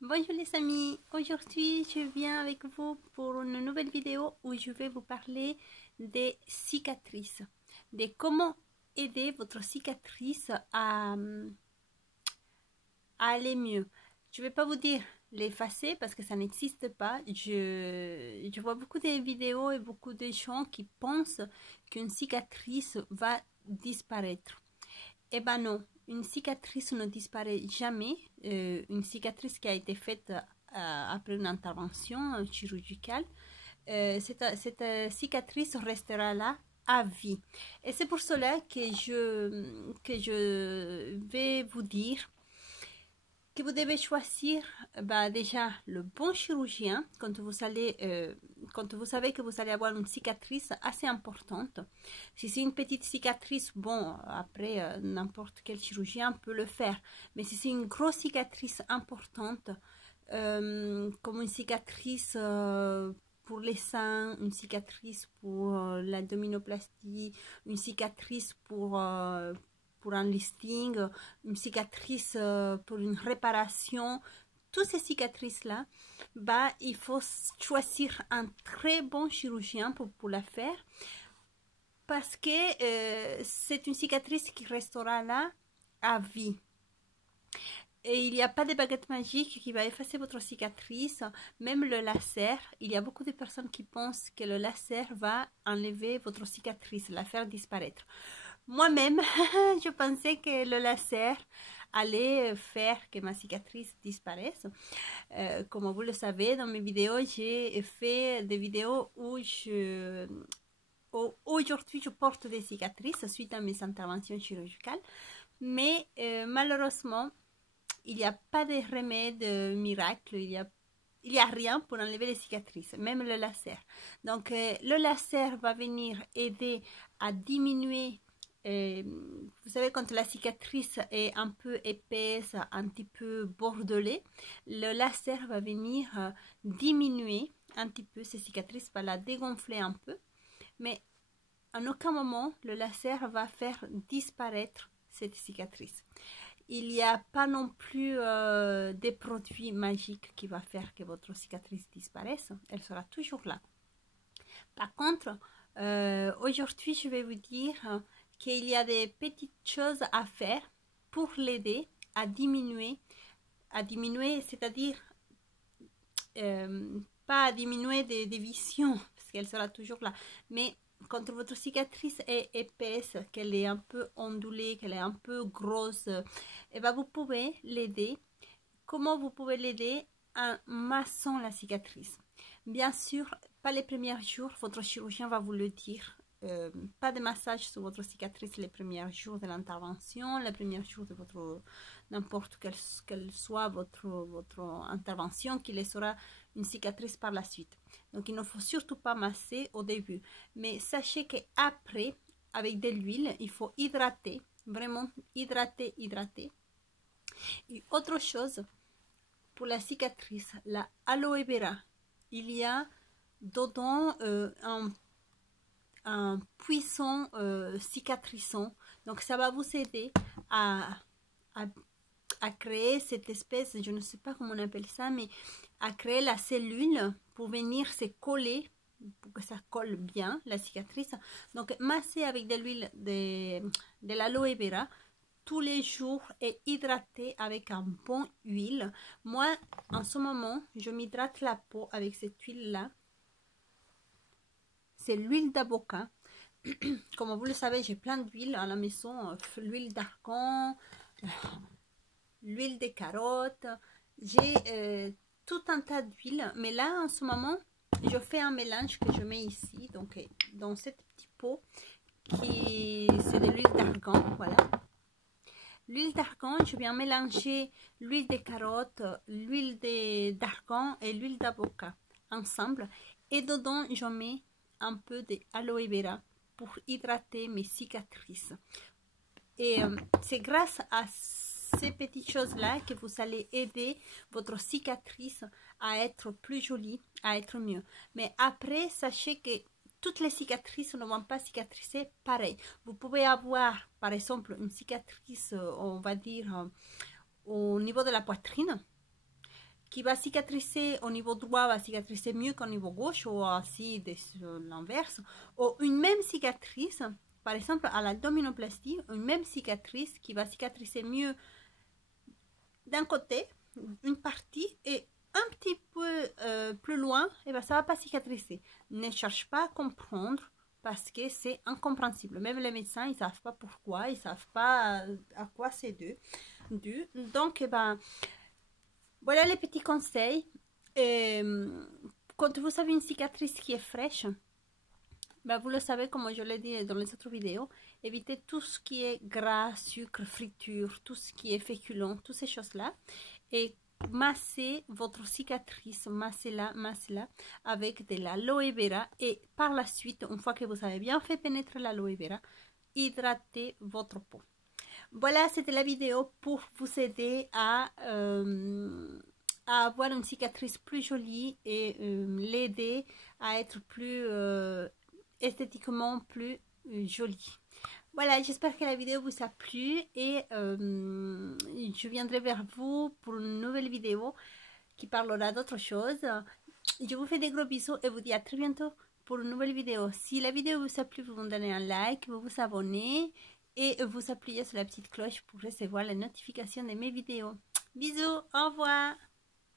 Bonjour les amis, aujourd'hui je viens avec vous pour une nouvelle vidéo où je vais vous parler des cicatrices, de comment aider votre cicatrice à aller mieux. Je ne vais pas vous dire l'effacer parce que ça n'existe pas. Je vois beaucoup de vidéos et beaucoup de gens qui pensent qu'une cicatrice va disparaître. Eh ben non, une cicatrice ne disparaît jamais. Une cicatrice qui a été faite après une intervention chirurgicale, cette cicatrice restera là à vie. Et c'est pour cela que je vais vous dire que vous devez choisir déjà le bon chirurgien quand quand vous savez que vous allez avoir une cicatrice assez importante. Si c'est une petite cicatrice, bon, après, n'importe quel chirurgien peut le faire. Mais si c'est une grosse cicatrice importante, comme une cicatrice pour les seins, une cicatrice pour l'abdominoplastie, une cicatrice pour un listing, une cicatrice pour une réparation, toutes ces cicatrices-là, il faut choisir un très bon chirurgien pour la faire parce que c'est une cicatrice qui restera là à vie. Et il n'y a pas de baguette magique qui va effacer votre cicatrice, même le laser. Il y a beaucoup de personnes qui pensent que le laser va enlever votre cicatrice, la faire disparaître. Moi-même, je pensais que le laser allait faire que ma cicatrice disparaisse. Comme vous le savez, dans mes vidéos, j'ai fait des vidéos où aujourd'hui je porte des cicatrices suite à mes interventions chirurgicales. Mais malheureusement, il n'y a pas de remède miracle, il y a rien pour enlever les cicatrices, même le laser. Donc, le laser va venir aider à diminuer. Vous savez, quand la cicatrice est un peu épaisse, un petit peu bordelée, le laser va venir diminuer un petit peu ces cicatrices, va la dégonfler un peu. Mais en aucun moment, le laser va faire disparaître cette cicatrice. Il n'y a pas non plus des produits magiques qui vont faire que votre cicatrice disparaisse. Elle sera toujours là. Par contre, aujourd'hui, je vais vous dire qu'il y a des petites choses à faire pour l'aider à diminuer, c'est-à-dire pas à diminuer des visions, parce qu'elle sera toujours là, mais quand votre cicatrice est épaisse, qu'elle est un peu ondulée, qu'elle est un peu grosse, et vous pouvez l'aider. Comment vous pouvez l'aider? En massant la cicatrice. Bien sûr, pas les premiers jours, votre chirurgien va vous le dire. Pas de massage sur votre cicatrice les premiers jours de l'intervention, les premiers jours de votre n'importe quelle soit votre intervention qui laissera une cicatrice par la suite. Donc il ne faut surtout pas masser au début, mais sachez qu'après, avec de l'huile, il faut hydrater, vraiment hydrater. Et autre chose, pour la cicatrice, la aloe vera, il y a dedans un puissant cicatrisant. Donc ça va vous aider à créer cette espèce, je ne sais pas comment on appelle ça, mais à créer la cellule pour venir se coller, pour que ça colle bien, la cicatrice. Donc masser avec de l'huile de l'aloe vera tous les jours et hydrater avec un bon huile. Moi, en ce moment, je m'hydrate la peau avec cette huile-là. C'est l'huile d'avocat. Comme vous le savez, j'ai plein d'huiles à la maison. L'huile d'argan, l'huile de carotte. J'ai tout un tas d'huiles. Mais là, en ce moment, je fais un mélange que je mets ici. Donc, dans cette petite pot, c'est de l'huile d'argan. Voilà. L'huile d'argan, je viens mélanger l'huile de carotte, l'huile d'argan et l'huile d'avocat ensemble. Et dedans, je mets un peu d'aloe vera pour hydrater mes cicatrices. Et c'est grâce à ces petites choses-là que vous allez aider votre cicatrice à être plus jolie, à être mieux. Mais après, sachez que toutes les cicatrices ne vont pas cicatriser pareil. Vous pouvez avoir, par exemple, une cicatrice, on va dire, au niveau de la poitrine, qui va cicatriser au niveau droit va cicatriser mieux qu'au niveau gauche ou aussi de l'inverse, ou une même cicatrice, par exemple à l'abdominoplastie, une même cicatrice qui va cicatriser mieux d'un côté, une partie, et un petit peu plus loin, et ben ça va pas cicatriser. Ne cherche pas à comprendre parce que c'est incompréhensible. Même les médecins, ils savent pas pourquoi, ils savent pas à quoi c'est dû. Donc, ben, voilà les petits conseils. Et, quand vous avez une cicatrice qui est fraîche, ben vous le savez, comme je l'ai dit dans les autres vidéos, évitez tout ce qui est gras, sucre, friture, tout ce qui est féculent, toutes ces choses-là. Et massez votre cicatrice, massez-la avec de l'aloe vera. Et par la suite, une fois que vous avez bien fait pénétrer l'aloe vera, hydratez votre peau. Voilà, c'était la vidéo pour vous aider à avoir une cicatrice plus jolie et l'aider à être plus esthétiquement plus jolie. Voilà, j'espère que la vidéo vous a plu et je viendrai vers vous pour une nouvelle vidéo qui parlera d'autre chose. Je vous fais des gros bisous et vous dis à très bientôt pour une nouvelle vidéo. Si la vidéo vous a plu, vous me donnez un like, vous vous abonnez et vous appuyez sur la petite cloche pour recevoir les notifications de mes vidéos. Bisous, au revoir!